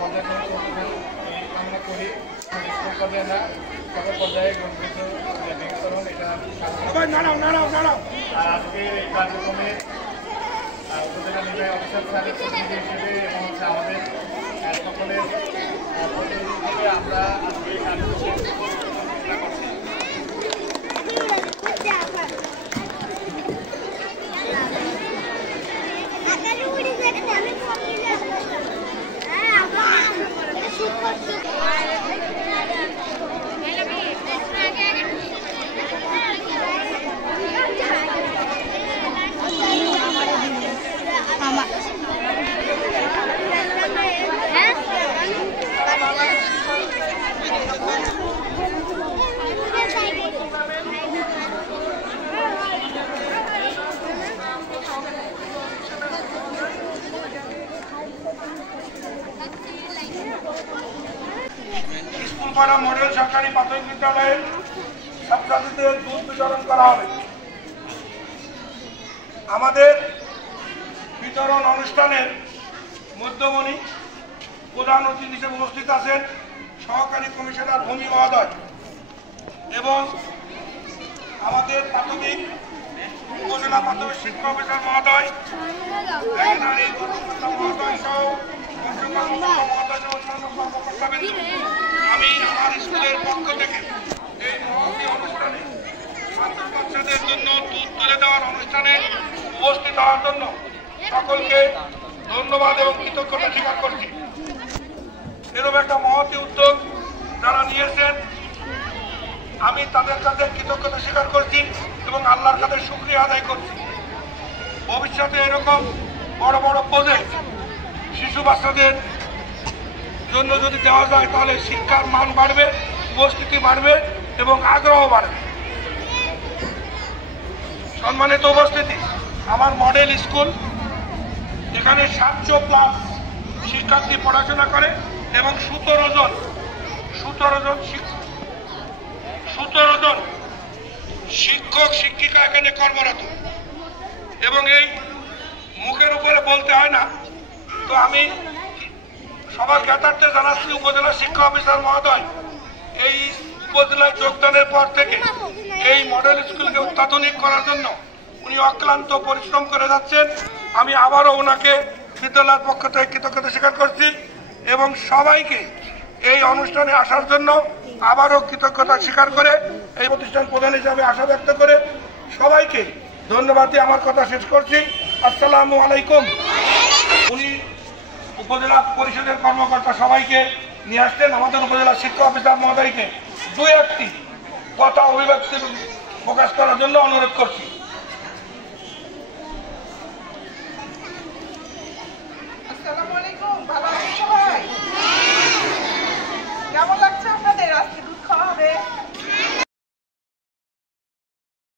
পর্যায়ক্রমে এই কামনা করি। স্কুল পর্যায়ে না, সকল পর্যায়ে বিতরণ এটা। আর আজকের এই কার্যক্রমে উপজেলা নির্বাহী অফিসার স্যারের প্রতিনিধি হিসেবে এবং আমাদের সকলের প্রতিনিধি হিসেবে আমরা আজকে এই কার্যক্রমে স্কুলপাড়া মডেল সরকারি প্রাথমিক বিদ্যালয়ের ছাত্রছাত্রীদের দুধ বিতরণ করা হবে। আমাদের বিতরণ অনুষ্ঠানের মধ্যমণি প্রধান অতিথি হিসেবে উপস্থিত আছেন সহকারী কমিশনার ভূমি মহোদয় এবং আমাদের প্রাথমিক উপজেলা প্রাথমিক শিক্ষা অফিসার মহোদয়, ভেটেরিনারি কর্মকর্তা মহোদয় সহ আমি আমার স্কুলের পক্ষ থেকে এই মহতী অনুষ্ঠানে ছাত্র বাচ্চাদের জন্য দুধ তুলে দেওয়ার অনুষ্ঠানে উপস্থিত হওয়ার জন্য সকলকে ধন্যবাদ এবং কৃতজ্ঞতা স্বীকার করছি। এরকম একটা মহতী উদ্যোগ যারা নিয়েছেন আমি তাদের কাছে কৃতজ্ঞতা স্বীকার করছি এবং আল্লাহর কাছে শুকরিয়া আদায় করছি। ভবিষ্যতে এরকম বড় বড় প্রজেক্ট শিশু বাচ্চাদের জন্য যদি দেওয়া যায় তাহলে শিক্ষার মান বাড়বে, উপস্থিতি বাড়বে এবং আগ্রহ বাড়বে। সম্মানিত উপস্থিতি, আমার মডেল স্কুল, এখানে 700+ শিক্ষার্থী পড়াশোনা করে এবং 17 জন শিক্ষক শিক্ষিকা এখানে কর্মরত এবং এই মুখের উপরে বলতে হয় না, তো আমি সবার জ্ঞাতার্থে জানাচ্ছি উপজেলা শিক্ষা অফিসার মহোদয় এই উপজেলায় যোগদানের পর থেকে এই মডেল স্কুলকে অত্যাধুনিক করার জন্য উনি অক্লান্ত পরিশ্রম করে যাচ্ছেন। আমি আবারও ওনাকে বিদ্যালয়ের পক্ষ থেকে কৃতজ্ঞতা স্বীকার করছি এবং সবাইকে এই অনুষ্ঠানে আসার জন্য আবারও কৃতজ্ঞতা স্বীকার করে এই প্রতিষ্ঠান প্রধান হিসাবে আশা ব্যক্ত করে সবাইকে ধন্যবাদ দিয়ে আমার কথা শেষ করছি। আসসালামু আলাইকুম। উনি উপজেলা পরিষদের কর্মকর্তা সবাইকে নিয়ে আসতেন। আমাদের উপজেলা শিক্ষা অফিসার মহোদয়কে 2-1টি কথা অভিব্যক্তি প্রকাশ করার জন্য অনুরোধ করছি।